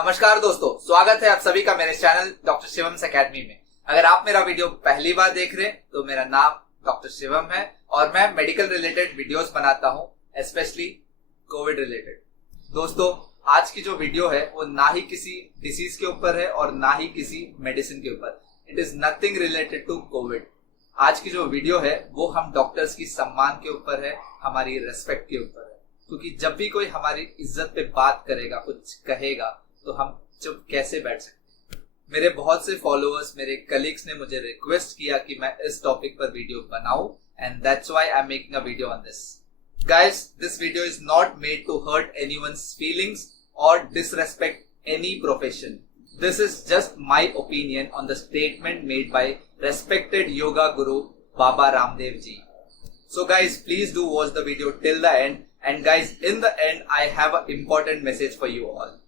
नमस्कार दोस्तों, स्वागत है आप सभी का मेरे चैनल डॉक्टर शिवम एकेडमी में। अगर आप मेरा वीडियो पहली बार देख रहे हैं तो मेरा नाम डॉक्टर शिवम है और मैं मेडिकल रिलेटेड वीडियोस बनाता हूं, स्पेशली कोविड रिलेटेड। दोस्तों, आज की जो वीडियो है वो ना ही किसी डिसीज के ऊपर है और ना ही किसी मेडिसिन के ऊपर। It is nothing related to Covid. आज की जो वीडियो है वो हम डॉक्टर्स की सम्मान के ऊपर है, हमारी रेस्पेक्ट के ऊपर है। क्योंकि जब भी कोई हमारी इज्जत पे बात करेगा, कुछ कहेगा, तो हम चुप कैसे बैठ सकते हैं। मेरे बहुत से फॉलोअर्स, मेरे कलीग्स ने मुझे रिक्वेस्ट किया कि मैं इस टॉपिक पर वीडियो बनाऊं, and that's why I am making a video on this. Guys, this video is not made to hurt anyone's feelings और disrespect any profession. This is just my opinion on the statement made by respected yoga guru Baba Ramdev ji. So guys, please do watch the video till the end, and guys, in the end I have an important message for you all.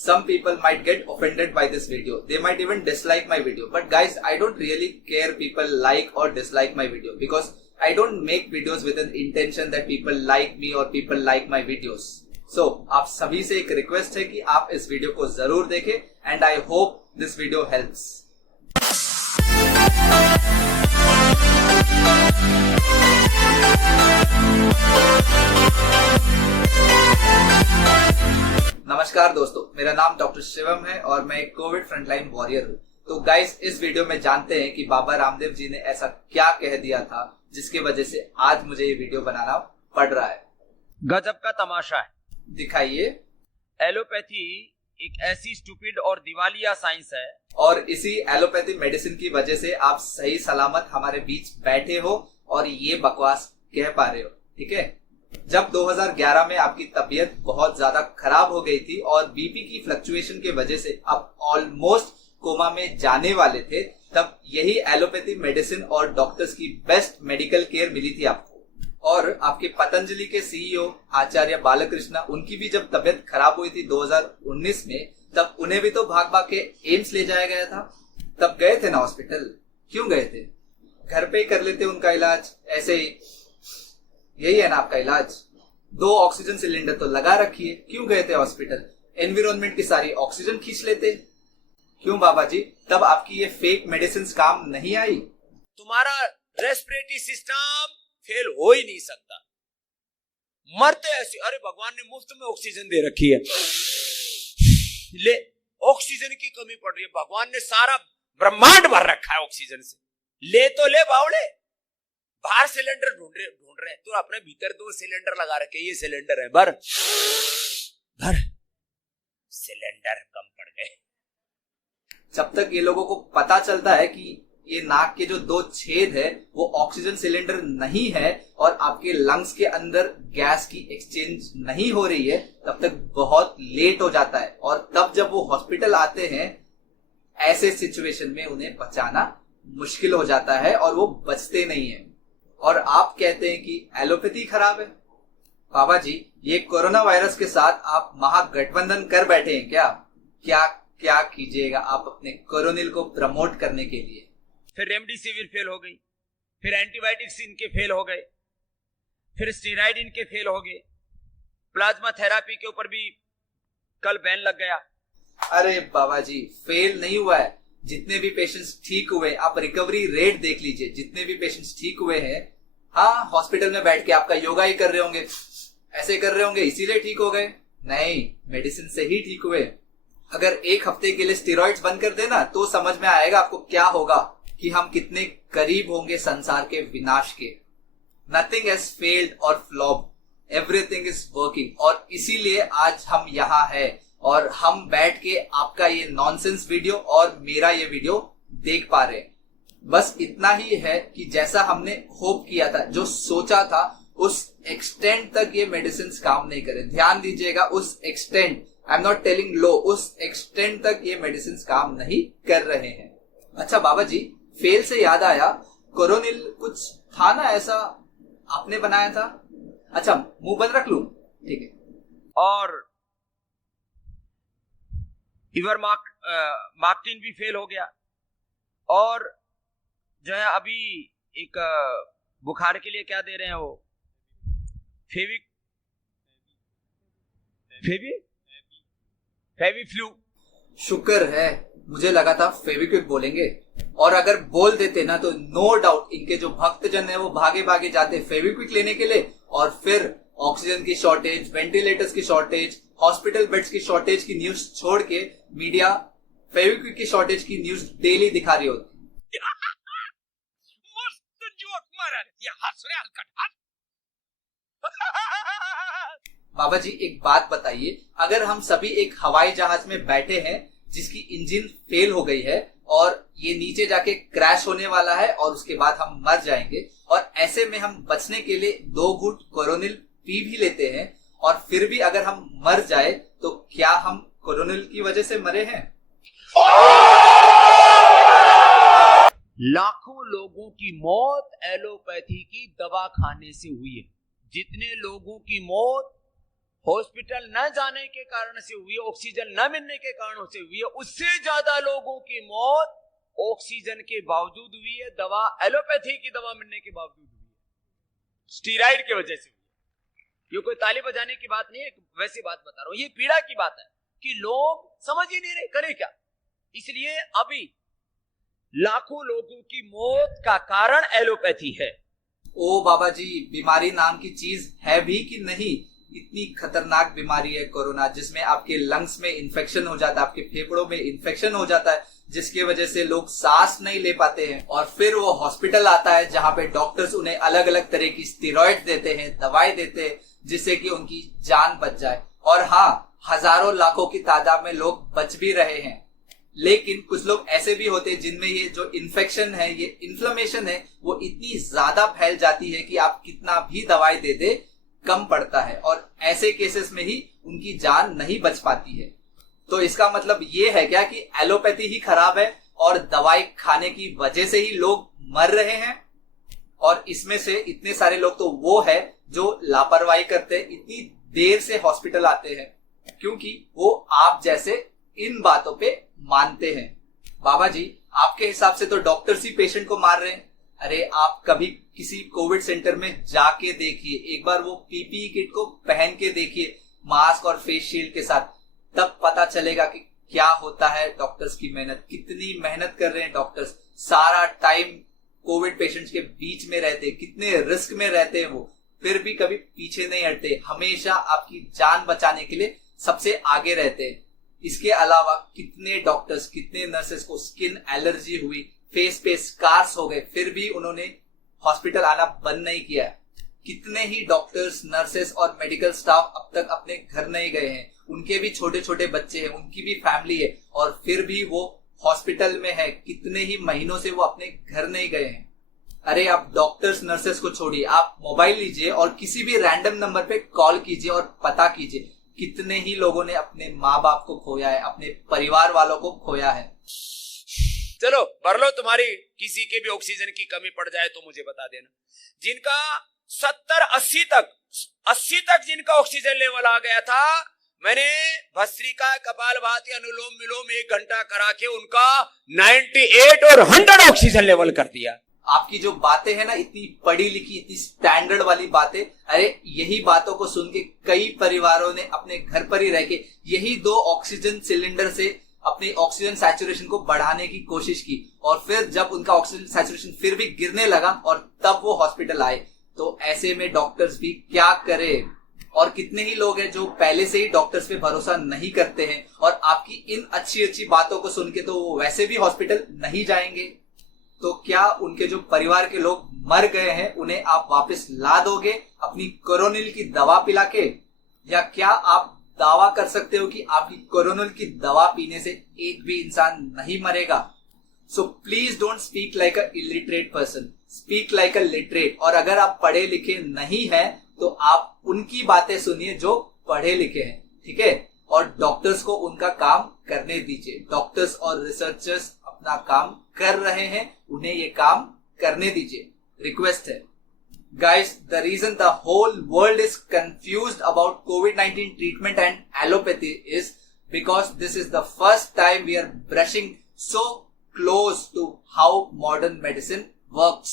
Some people might get offended by this video. They might even dislike my video. But guys, I don't really care people like or dislike my video, because I don't make videos with an intention that people like me or people like my videos. So, आप सभी से एक request है कि आप इस video को जरूर देखें, and I hope this video helps. नमस्कार दोस्तों, मेरा नाम डॉक्टर शिवम है और मैं एक कोविड फ्रंटलाइन वॉरियर हूँ। तो गाइस, इस वीडियो में जानते हैं कि बाबा रामदेव जी ने ऐसा क्या कह दिया था जिसकी वजह से आज मुझे ये वीडियो बनाना पड़ रहा है। गजब का तमाशा है। दिखाइए। एलोपैथी एक ऐसी स्टूपिड और दिवालिया साइंस है, और इसी एलोपैथी मेडिसिन की वजह से आप सही सलामत हमारे बीच बैठे हो और ये बकवास कह पा रहे हो, ठीक है। जब 2011 में आपकी तबीयत बहुत ज्यादा खराब हो गई थी और बीपी की फ्लक्चुएशन की वजह से आप ऑलमोस्ट कोमा में जाने वाले थे, तब यही एलोपैथी मेडिसिन और डॉक्टर्स की बेस्ट मेडिकल केयर मिली थी आपको। और आपके पतंजलि के सीईओ आचार्य बालकृष्ण, उनकी भी जब तबीयत खराब हुई थी 2019 में, तब उन्हें भी तो भाग भाग के एम्स ले जाया गया था। तब गए थे ना हॉस्पिटल? क्यों गए थे? घर पे ही कर लेते उनका इलाज, ऐसे ही। यही है ना आपका इलाज? 2 ऑक्सीजन सिलेंडर तो लगा रखिए, क्यों गए थे हॉस्पिटल? एनवायरमेंट की सारी ऑक्सीजन खींच लेते। क्यों बाबा जी, तब आपकी ये फेक मेडिसिन काम नहीं आई? तुम्हारा रेस्पिरेटरी सिस्टम फेल हो ही नहीं सकता। मरते ऐसे, अरे भगवान ने मुफ्त में ऑक्सीजन दे रखी है, ले ऑक्सीजन की कमी पड़ रही है, भगवान ने सारा ब्रह्मांड भर रखा है ऑक्सीजन से, ले तो ले बावड़े। बाहर सिलेंडर ढूंढ रहे हैं, तो अपने भीतर 2 सिलेंडर लगा रखे, ये सिलेंडर है, भर सिलेंडर कम पड़ गए। जब तक ये लोगों को पता चलता है कि ये नाक के जो 2 छेद है वो ऑक्सीजन सिलेंडर नहीं है और आपके लंग्स के अंदर गैस की एक्सचेंज नहीं हो रही है, तब तक बहुत लेट हो जाता है। और तब जब वो हॉस्पिटल आते हैं, ऐसे सिचुएशन में उन्हें बचाना मुश्किल हो जाता है और वो बचते नहीं है। और आप कहते हैं कि एलोपैथी खराब है। बाबा जी, ये कोरोना वायरस के साथ आप महागठबंधन कर बैठे हैं क्या? क्या कीजिएगा आप अपने कोरोनिल को प्रमोट करने के लिए? फिर रेमडेसिविर फेल हो गई, फिर एंटीबायोटिक्स इनके फेल हो गए, फिर स्टेरॉइड इनके फेल हो गए, प्लाज्मा थेरेपी के ऊपर भी कल बैन लग गया। अरे बाबा जी, फेल नहीं हुआ है। जितने भी पेशेंट्स ठीक हुए, आप रिकवरी रेट देख लीजिए, जितने भी पेशेंट्स ठीक हुए हैं, हाँ, हॉस्पिटल में बैठ के आपका योगा ही कर रहे होंगे, ऐसे कर रहे होंगे, इसीलिए ठीक हो गए। नहीं, मेडिसिन से ही ठीक हुए। अगर 1 हफ्ते के लिए स्टेरॉइड्स बंद कर देना तो समझ में आएगा आपको क्या होगा, कि हम कितने करीब होंगे संसार के विनाश के। नथिंग हैज फेल्ड और फ्लॉप, एवरीथिंग इज वर्किंग। और इसीलिए आज हम यहाँ है और हम बैठ के आपका ये नॉनसेंस वीडियो और मेरा ये वीडियो देख पा रहे हैं। बस इतना ही है कि जैसा हमने होप किया था, जो सोचा था, उस एक्सटेंट तक ये मेडिसिन काम नहीं करे। ध्यान दीजिएगा, उस extent, I am not telling लो, उस एक्सटेंट तक ये मेडिसिन काम नहीं कर रहे हैं। अच्छा बाबा जी, फेल से याद आया, कोरोनिल कुछ था ना ऐसा, आपने बनाया था? अच्छा, मुंह बंद रख लूं? ठीक है। और इवरमाक्टिन भी फेल हो गया, और जो है अभी एक बुखार के लिए क्या दे रहे हैं वो, फेविफ्लू। शुक्र है, मुझे लगा था फेविक्विक बोलेंगे, और अगर बोल देते ना तो नो डाउट इनके जो भक्तजन है वो भागे भागे जाते फेविक्विक लेने के लिए, और फिर ऑक्सीजन की शॉर्टेज, वेंटिलेटर्स की शॉर्टेज, हॉस्पिटल बेड्स की शॉर्टेज की न्यूज छोड़ के मीडिया फेविक्विक की शॉर्टेज की न्यूज डेली दिखा रही होती। मस्त जोक मारा रे, ये हंस रहे हलकट हंस। बाबा जी एक बात बताइए, अगर हम सभी एक हवाई जहाज में बैठे हैं जिसकी इंजन फेल हो गई है और ये नीचे जाके क्रैश होने वाला है और उसके बाद हम मर जाएंगे, और ऐसे में हम बचने के लिए 2 घूंट कोरोनिल पी भी लेते हैं, और फिर भी अगर हम मर जाए तो क्या हम कोरोनिल की वजह से मरे हैं? लाखों लोगों की मौत एलोपैथी की दवा खाने से हुई है। जितने लोगों की मौत हॉस्पिटल न जाने के कारण से हुई है, ऑक्सीजन न मिलने के कारण से हुई है, उससे ज्यादा लोगों की मौत ऑक्सीजन के बावजूद हुई है, दवा एलोपैथी की दवा मिलने के बावजूद हुई है, स्टीराइड की वजह से हुई है। ये कोई ताली बजाने की बात नहीं है, वैसी बात बता रहा हूं। ये पीड़ा की बात है कि लोग समझ ही नहीं रहे करे क्या। इसलिए अभी लाखों लोगों की मौत का कारण एलोपैथी है। ओ बाबा जी, बीमारी नाम की चीज है भी कि नहीं? इतनी खतरनाक बीमारी है कोरोना, जिसमें आपके लंग्स में इन्फेक्शन हो जाता है, आपके फेफड़ों में इन्फेक्शन हो जाता है, जिसकी वजह से लोग सांस नहीं ले पाते हैं, और फिर वो हॉस्पिटल आता है जहां पे डॉक्टर्स उन्हें अलग अलग तरह की स्टेरॉइड देते हैं, दवाई देते हैं, जिससे कि उनकी जान बच जाए। और हाँ, हजारों लाखों की तादाद में लोग बच भी रहे हैं, लेकिन कुछ लोग ऐसे भी होते हैं जिनमें ये जो इन्फेक्शन है, ये इन्फ्लेमेशन है, वो इतनी ज्यादा फैल जाती है कि आप कितना भी दवाई दे दे कम पड़ता है, और ऐसे केसेस में ही उनकी जान नहीं बच पाती है। तो इसका मतलब ये है क्या कि एलोपैथी ही खराब है और दवाई खाने की वजह से ही लोग मर रहे हैं? और इसमें से इतने सारे लोग तो वो है जो लापरवाही करते, इतनी देर से हॉस्पिटल आते हैं क्योंकि वो आप जैसे इन बातों पे मानते हैं। बाबा जी, आपके हिसाब से तो डॉक्टर्स ही पेशेंट को मार रहे हैं। अरे आप कभी किसी कोविड सेंटर में जाके देखिए, एक बार वो पीपीई किट को पहन के देखिए, मास्क और फेस शील्ड के साथ, तब पता चलेगा कि क्या होता है डॉक्टर्स की मेहनत, कितनी मेहनत कर रहे हैं डॉक्टर्स, सारा टाइम कोविड पेशेंट्स के बीच में रहते, कितने रिस्क में रहते हैं वो, फिर भी कभी पीछे नहीं हटते, हमेशा आपकी जान बचाने के लिए सबसे आगे रहते हैं। इसके अलावा कितने डॉक्टर्स, कितने नर्सेस को स्किन एलर्जी हुई, फेस पे स्कार्स हो गए, फिर भी उन्होंने हॉस्पिटल आना बंद नहीं किया। कितने ही डॉक्टर्स, नर्सेस और मेडिकल स्टाफ अब तक अपने घर नहीं गए हैं, उनके भी छोटे छोटे बच्चे हैं, उनकी भी फैमिली है, और फिर भी वो हॉस्पिटल में है, कितने ही महीनों से वो अपने घर नहीं गए हैं। अरे आप डॉक्टर्स, नर्सेस को छोड़िए, आप मोबाइल लीजिए और किसी भी रैंडम नंबर पे कॉल कीजिए और पता कीजिए कितने ही लोगों ने अपने माँ बाप को खोया है, अपने परिवार वालों को खोया है। चलो भर लो, तुम्हारी किसी के भी ऑक्सीजन की कमी पड़ जाए तो मुझे बता देना। जिनका 70-80 तक जिनका ऑक्सीजन लेवल आ गया था, मैंने भस्त्रिका, कपालभाति, अनुलोम विलोम 1 घंटा करा के उनका 98 और 100 ऑक्सीजन लेवल कर दिया। आपकी जो बातें हैं ना, इतनी पढ़ी लिखी, इतनी स्टैंडर्ड वाली बातें, अरे यही बातों को सुन के कई परिवारों ने अपने घर पर ही रह के यही 2 ऑक्सीजन सिलेंडर से अपनी ऑक्सीजन सैचुरेशन को बढ़ाने की कोशिश की, और फिर जब उनका ऑक्सीजन सैचुरेशन फिर भी गिरने लगा और तब वो हॉस्पिटल आए। तो ऐसे में डॉक्टर्स भी क्या करें? और कितने ही लोग हैं जो पहले से ही डॉक्टर्स पे भरोसा नहीं करते हैं, और आपकी इन अच्छी अच्छी बातों को सुन के तो वो वैसे भी हॉस्पिटल नहीं जाएंगे। तो क्या उनके जो परिवार के लोग मर गए हैं उन्हें आप वापस ला दोगे अपनी कोरोनिल की दवा पिला के? या क्या आप दावा कर सकते हो कि आपकी कोरोनिल की दवा पीने से एक भी इंसान नहीं मरेगा? So please don't speak like a illiterate person, speak like a literate. और अगर आप पढ़े लिखे नहीं हैं तो आप उनकी बातें सुनिए जो पढ़े लिखे हैं, ठीक है? और डॉक्टर्स को उनका काम करने दीजिए। डॉक्टर्स और रिसर्चर्स अपना काम कर रहे हैं, उन्हें ये काम करने दीजिए, रिक्वेस्ट है। Guys, the reason the whole world is confused about COVID-19 treatment and allopathy is because this is the first time we are brushing so close to how modern medicine works.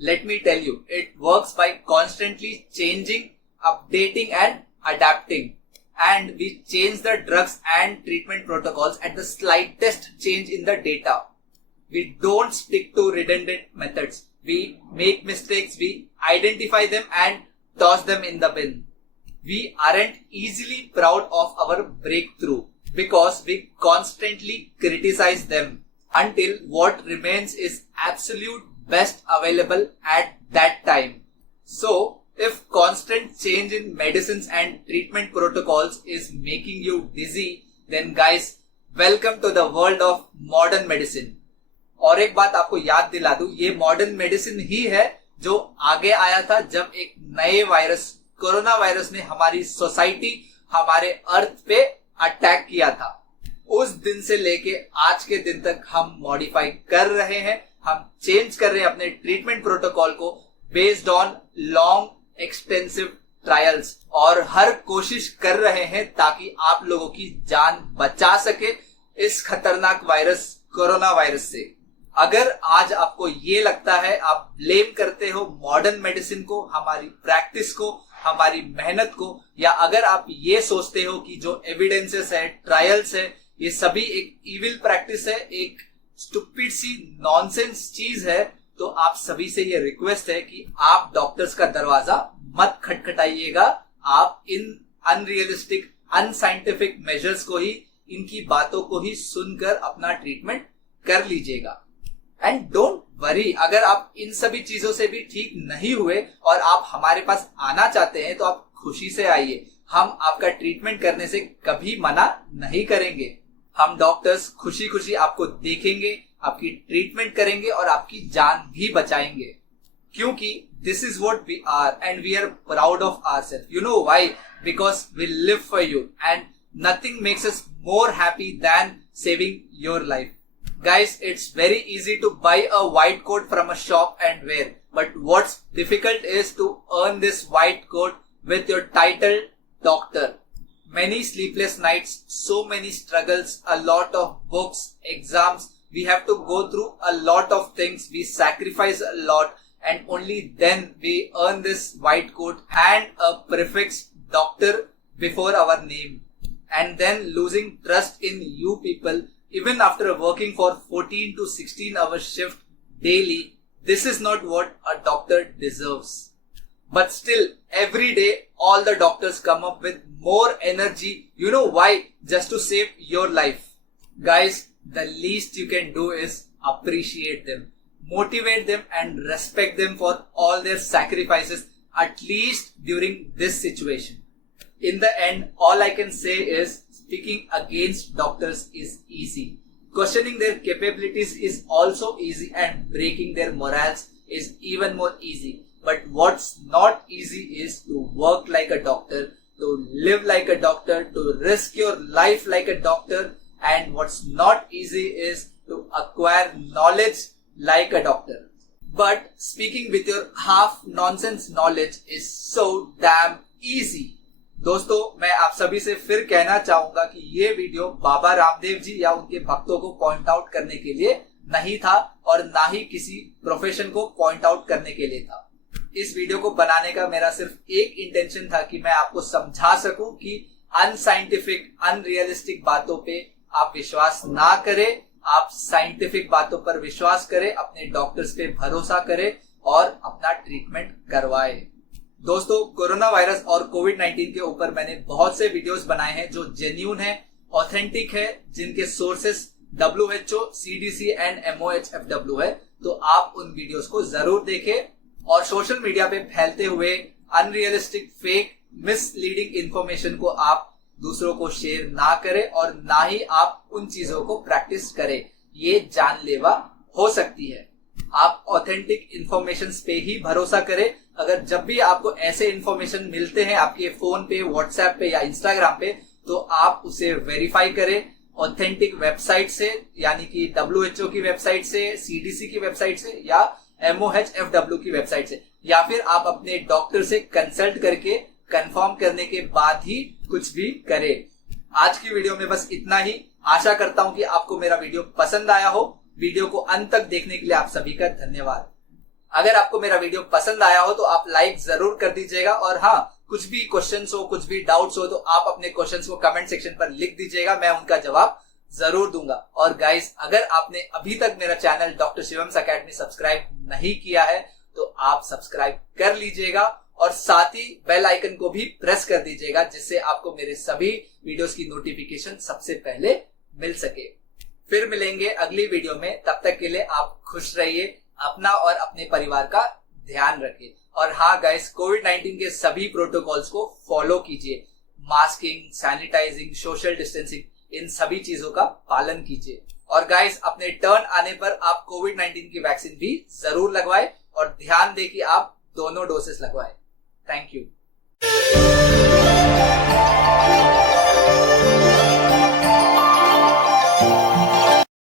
Let me tell you, it works by constantly changing, updating and adapting. and we change the drugs and treatment protocols at the slightest change in the data. We don't stick to redundant methods. We make mistakes, we identify them and toss them in the bin. We aren't easily proud of our breakthrough because we constantly criticize them until what remains is absolute best available at that time. So, if constant change in medicines and treatment protocols is making you dizzy, then guys, welcome to the world of modern medicine. और एक बात आपको याद दिला दूं, ये modern medicine ही है जो आगे आया था जब एक नए वायरस, कोरोना वायरस ने हमारी सोसाइटी, हमारे अर्थ पे अटैक किया था। उस दिन से लेके आज के दिन तक हम मॉडिफाई कर रहे हैं, हम चेंज कर रहे हैं अपने ट्रीटमेंट प्रोटोकॉल को based on long extensive trials, और हर कोशिश कर रहे हैं ताकि आप लोगों की जान बचा सके इस खतरनाक वायरस कोरोना वायरस से। अगर आज आपको ये लगता है, आप ब्लेम करते हो मॉडर्न मेडिसिन को, हमारी प्रैक्टिस को, हमारी मेहनत को, या अगर आप ये सोचते हो कि जो एविडेंसेस है, ट्रायल्स है, ये सभी एक इविल प्रैक्टिस है, एक स्टूपिड सी नॉनसेंस चीज है, तो आप सभी से ये रिक्वेस्ट है कि आप डॉक्टर्स का दरवाजा मत खटखटाइएगा। आप इन अनरियलिस्टिक, अनसाइंटिफिक मेजर्स को ही, इनकी बातों को ही सुनकर अपना ट्रीटमेंट कर लीजिएगा। एंड डोंट वरी, अगर आप इन सभी चीजों से भी ठीक नहीं हुए और आप हमारे पास आना चाहते हैं तो आप खुशी से आइए। हम आपका ट्रीटमेंट करने से कभी मना नहीं करेंगे। हम डॉक्टर्स खुशी खुशी आपको देखेंगे, आपकी ट्रीटमेंट करेंगे और आपकी जान भी बचाएंगे, क्योंकि this is what we are and we are proud of ourselves. You know why? Because we live for you and nothing makes us more happy than saving your life. Guys, it's very easy to buy a white coat from a shop and wear, but what's difficult is to earn this white coat with your title doctor. Many sleepless nights, so many struggles, a lot of books, exams. We have to go through a lot of things. We sacrifice a lot, and only then we earn this white coat and a prefix doctor before our name. And then losing trust in you people, even after working for 14 to 16 hour shift daily, this is not what a doctor deserves. But still, every day, all the doctors come up with more energy. You know why? Just to save your life. Guys, the least you can do is appreciate them, motivate them and respect them for all their sacrifices, at least during this situation. In the end, all I can say is speaking against doctors is easy. Questioning their capabilities is also easy, and breaking their morals is even more easy. But what's not easy is to work like a doctor, to live like a doctor, to risk your life like a doctor. And what's not easy is to acquire knowledge like a doctor. But speaking with your half nonsense knowledge is so damn easy. दोस्तों, मैं आप सभी से फिर कहना चाहूंगा कि ये वीडियो बाबा रामदेव जी या उनके भक्तों को पॉइंट आउट करने के लिए नहीं था, और ना ही किसी प्रोफेशन को पॉइंट आउट करने के लिए था। इस वीडियो को बनाने का मेरा सिर्फ एक इंटेंशन था कि मैं आपको समझा सकूं कि अनसाइंटिफिक, अनरियलिस्टिक बातों पे आप विश्वास ना करें, आप साइंटिफिक बातों पर विश्वास करें, अपने डॉक्टर्स पे भरोसा करें और अपना ट्रीटमेंट करवाएं। दोस्तों, कोरोना वायरस और कोविड-19 के ऊपर मैंने बहुत से वीडियोस बनाए हैं जो जेन्युइन है, ऑथेंटिक है, जिनके sources WHO, CDC and MOHFW है। तो आप उन वीडियोस को जरूर देखें और सोशल मीडिया पे फैलते हुए अनरियलिस्टिक, फेक, मिसलीडिंग इंफॉर्मेशन को आप दूसरों को शेयर ना करें और ना ही आप उन चीजों को प्रैक्टिस करें। ये जानलेवा हो सकती है। आप ऑथेंटिक इंफॉर्मेशन पे ही भरोसा करें। अगर जब भी आपको ऐसे इंफॉर्मेशन मिलते हैं आपके फोन पे, व्हाट्सएप पे या इंस्टाग्राम पे, तो आप उसे वेरीफाई करें ऑथेंटिक वेबसाइट से, यानी कि WHO की वेबसाइट से, CDC की वेबसाइट से या MOHFW की वेबसाइट से, या फिर आप अपने डॉक्टर से कंसल्ट करके कंफर्म करने के बाद ही कुछ भी करें। आज की वीडियो में बस इतना ही। आशा करता हूं कि आपको मेरा वीडियो पसंद आया हो। वीडियो को अंत तक देखने के लिए आप सभी का धन्यवाद। अगर आपको मेरा वीडियो पसंद आया हो तो आप लाइक जरूर कर दीजिएगा, और हाँ, कुछ भी क्वेश्चंस हो, कुछ भी डाउट्स हो, तो आप अपने क्वेश्चंस को कमेंट सेक्शन पर लिख दीजिएगा, मैं उनका जवाब जरूर दूंगा। और गाइस, अगर आपने अभी तक मेरा चैनल डॉक्टर शिवम्स एकेडमी सब्सक्राइब नहीं किया है तो आप सब्सक्राइब कर लीजिएगा और साथ ही बेल आइकन को भी प्रेस कर दीजिएगा, जिससे आपको मेरे सभी वीडियोस की नोटिफिकेशन सबसे पहले मिल सके। फिर मिलेंगे अगली वीडियो में, तब तक के लिए आप खुश रहिए, अपना और अपने परिवार का ध्यान रखिए। और हाँ गाइस, कोविड-19 के सभी प्रोटोकॉल्स को फॉलो कीजिए, मास्किंग, सैनिटाइजिंग, सोशल डिस्टेंसिंग, इन सभी चीजों का पालन कीजिए। और गाइस, अपने टर्न आने पर आप कोविड-19 की वैक्सीन भी जरूर लगवाएं और ध्यान दें कि आप दोनों डोसेस लगवाएं। Thank you.